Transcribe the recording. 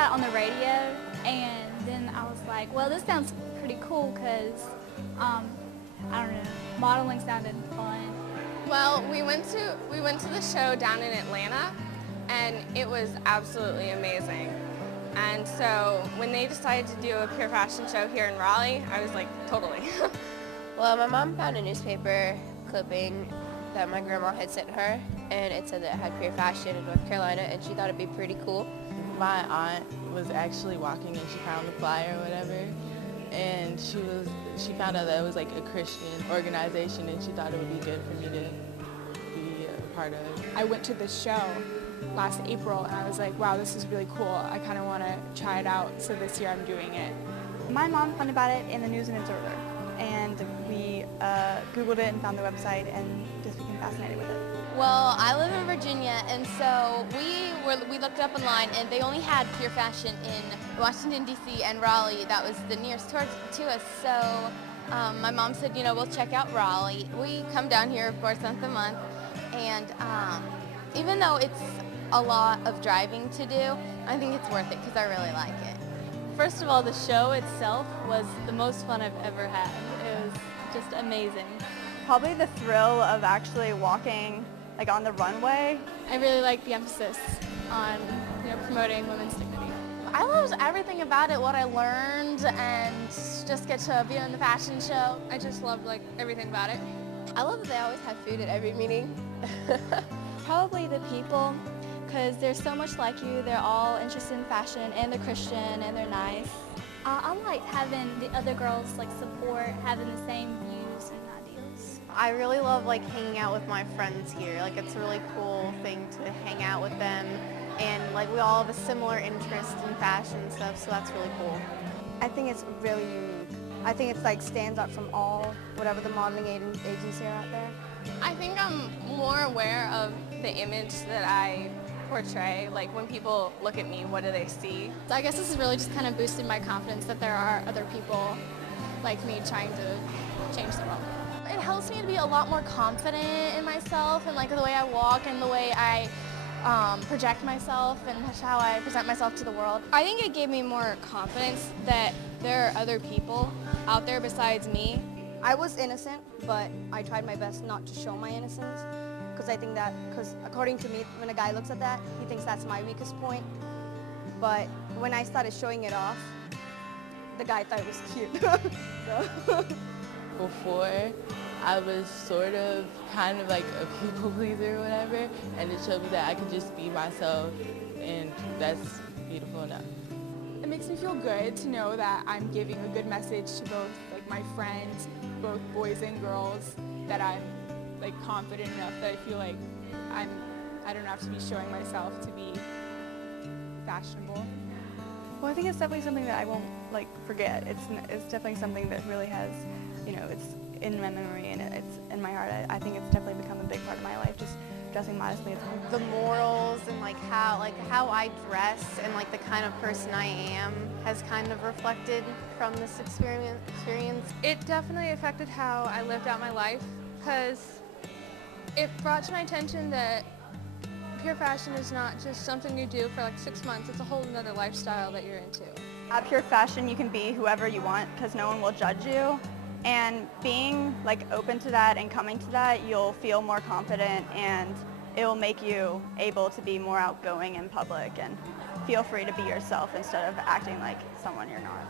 about it on the radio, and then I was like, well, this sounds pretty cool because, I don't know, modeling sounded fun. Well, we went to the show down in Atlanta, and it was absolutely amazing. And so when they decided to do a pure fashion show here in Raleigh, I was like, totally. Well, my mom found a newspaper clipping that my grandma had sent her, and it said that it had pure fashion in North Carolina, and she thought it'd be pretty cool. My aunt was actually walking and she found the flyer or whatever, and she found out that it was like a Christian organization, and she thought it would be good for me to be a part of. I went to this show last April and I was like, wow, this is really cool. I kind of want to try it out, so this year I'm doing it. My mom found about it in the News and Observer, and we Googled it and found the website and just became fascinated with it. Well, I live in Virginia, and so we looked it up online, and they only had pure fashion in Washington, D.C. and Raleigh. That was the nearest to us. So my mom said, you know, we'll check out Raleigh. We come down here, of course, once a month, and even though it's a lot of driving to do, I think it's worth it because I really like it. First of all, the show itself was the most fun I've ever had. It was just amazing. Probably the thrill of actually walking like on the runway. I really like the emphasis on, you know, promoting women's dignity. I loved everything about it, what I learned, and just get to be in the fashion show. I just loved like everything about it. I love that they always have food at every meeting. Probably the people, because they're so much like you. They're all interested in fashion, and they're Christian, and they're nice. I liked having the other girls like support, having the same views and ideals. I really love like hanging out with my friends here. Like it's a really cool thing to hang out with them, and like we all have a similar interest in fashion and stuff, so that's really cool. I think it's really unique. I think it's like stands out from all whatever the modeling agency are out there. I think I'm more aware of the image that I portray. Like when people look at me, what do they see? So I guess this has really just kind of boosted my confidence that there are other people like me trying to change the world. It helps me to be a lot more confident in myself and like the way I walk and the way I project myself and how I present myself to the world. I think it gave me more confidence that there are other people out there besides me. I was innocent, but I tried my best not to show my innocence, because I think that, because according to me, when a guy looks at that, he thinks that's my weakest point. But when I started showing it off, the guy thought it was cute. So. Before, I was sort of kind of like a people pleaser or whatever, and it showed me that I could just be myself, and that's beautiful enough. It makes me feel good to know that I'm giving a good message to both like my friends, both boys and girls, that I'm like confident enough that I feel like I don't have to be showing myself to be fashionable. Well, I think it's definitely something that I won't like forget. It's definitely something that really has, you know, it's in my memory and it's in my heart. I think it's definitely become a big part of my life, just dressing modestly. The morals and like how I dress and like the kind of person I am has kind of reflected from this experience. It definitely affected how I lived out my life because it brought to my attention that pure fashion is not just something you do for like 6 months, it's a whole nother lifestyle that you're into. At Pure Fashion, you can be whoever you want because no one will judge you. And being like open to that and coming to that, you'll feel more confident, and it will make you able to be more outgoing in public and feel free to be yourself instead of acting like someone you're not.